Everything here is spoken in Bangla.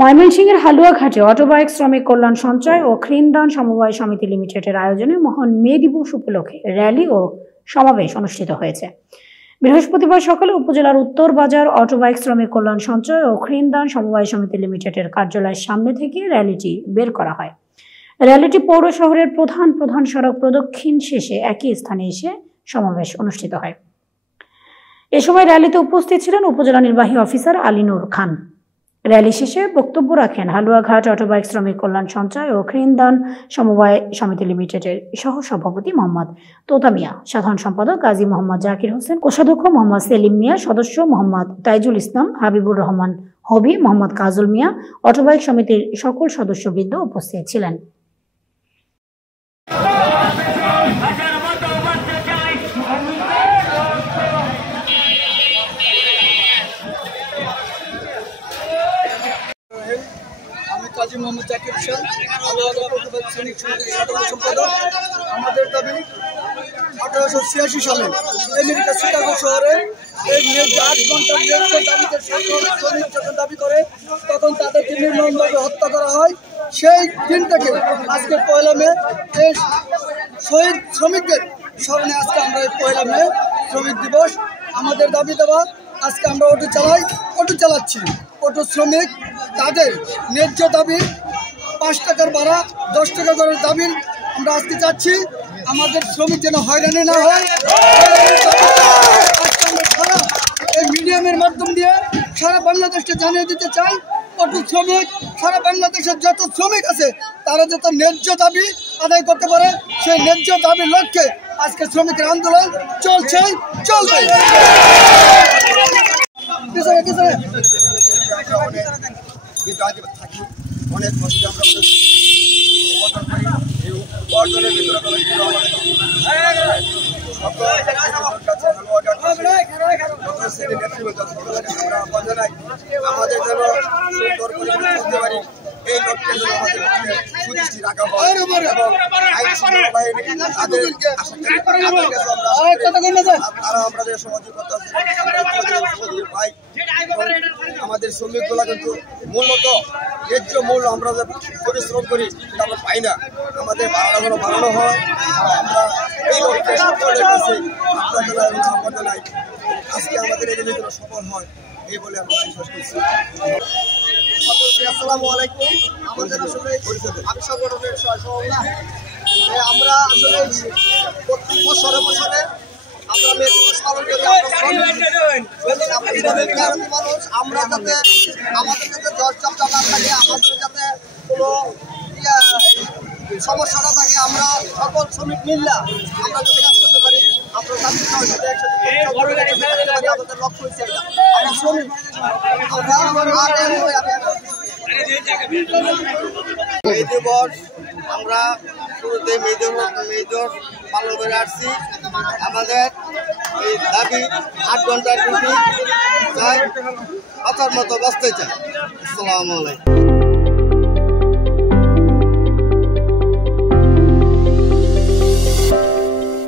ময়মনসিংহের হালুয়াঘাটে অটোবাইক শ্রমিক কল্যাণ সঞ্চয় ও ঋণদান সমবায় সমিতি লিমিটেডের আয়োজনে মহান মে দিবস উপলক্ষে র্যালি ও সমাবেশ অনুষ্ঠিত হয়েছে। বৃহস্পতিবার সকালে উপজেলার উত্তর বাজার অটোবাইক শ্রমিক কল্যাণ সঞ্চয় ও ঋণদান সমবায় সমিতি লিমিটেডের কার্যালয়ের সামনে থেকে র্যালিটি বের করা হয়। র্যালিটি পৌর শহরের প্রধান সড়ক প্রদক্ষিণ শেষে একই স্থানে এসে সমাবেশ অনুষ্ঠিত হয়। এ সময় র্যালিতে উপস্থিত ছিলেন উপজেলা নির্বাহী অফিসার আলিনুর খান। র্যালি শেষে বক্তব্য রাখেন হালুয়াঘাট অটোবাইক শ্রমিক কল্যাণ সঞ্চয় ও ঋণদান সমবায় সমিতি লিমিটেডের সহ সভাপতি মোহাম্মদ তোতা মিয়া, সাধারণ সম্পাদক গাজী মোহাম্মদ জাকির হোসেন, কোষাধ্যক্ষ মোহাম্মদ সেলিম মিয়া, সদস্য মোহাম্মদ তাইজুল ইসলাম, হাবিবুর রহমান হবি, মোহাম্মদ কাজল মিয়া, অটোবাইক সমিতির সকল সদস্যবৃন্দ উপস্থিত ছিলেন। গাজী মোহাম্মদ জাকির হোসেন, সৈনিক সমিতির সাধারণ সম্পাদক। আমাদের দাবি 1886 সালে আমেরিকা শিকাগো শহরে এই 8 ঘন্টার দাবিতে শ্রমিক যখন দাবি করে তখন তাদেরকে নির্মমভাবে হত্যা করা হয়। সেই দিন থেকে আজকে 1 মে এই শহীদ শ্রমিকদের স্মরণে আজকে আমরা এই 1 মে শ্রমিক দিবস। আমাদের দাবি দেওয়া আজকে আমরা অটো চালাচ্ছি। অটো শ্রমিক তাদের ন্যায্য দাবি 5 টাকার ভাড়া 10 টাকা করে দাবি আমরা আজকে চাচ্ছি। আমাদের শ্রমিক যেন হয়রানি না হয়, সারা এই মিডিয়ামের মাধ্যম দিয়ে সারা বাংলাদেশকে জানিয়ে দিতে চাই। অটো শ্রমিক সারা বাংলাদেশের যত শ্রমিক আছে তারা যত ন্যায্য দাবি আদায় করতে পারে, সেই ন্যায্য দাবির লক্ষ্যে আজকে শ্রমিকের আন্দোলন চলবে। অনেক কষ্টে আমরা উপার্জন করি। এই উপার্জনের ভিতরে আমাদের যেন সুন্দর করে চলতে পারি এই লক্ষ্যে আমাদের সুদৃষ্টি রাখা হয় এবং আইন শৃঙ্খলা বাহিনী তারা আমাদের সহযোগিতা পাই। আমাদের শ্রমিকগুলা কিন্তু মূলত ন্যায্য মূল্য আমরা যে পরিশ্রম করি সেটা আমরা পাই না। আমাদের ভাড়াগুলো বাড়ানো হয়। আমরা এই লক্ষ্যে সফল রেখেছি। আপনাদের নাই আজকে আমাদের এই জন্য সফল হয় এই বলে আমরা বিশ্বাস করছি। আসসালামু আলাইকুম। আমাদের আসলে আমি সংগঠনের সহসভাপতি। আমরা আসলে প্রত্যেক বছরে আমরা মে দিবস পালন করি। মানুষ আমরা যাতে আমাদের যাতে জ্বর চাপটা না থাকে, আমাদের যাতে কোনো সমস্যা না থাকে, আমরা সকল শ্রমিক মিল্লা আমরা যাতে কাজ করতে পারি। আমরা আমাদের লক্ষ্য হয়েছে এটা। আমরা শ্রমিক এই দিবস আমরা শুরুতে মেজর পালন করে আসছি। আমাদের এই দাবি 8 ঘন্টার ডিউটি চাই, কথার মতো বাঁচতে চাই। আসসালামু আলাইকুম।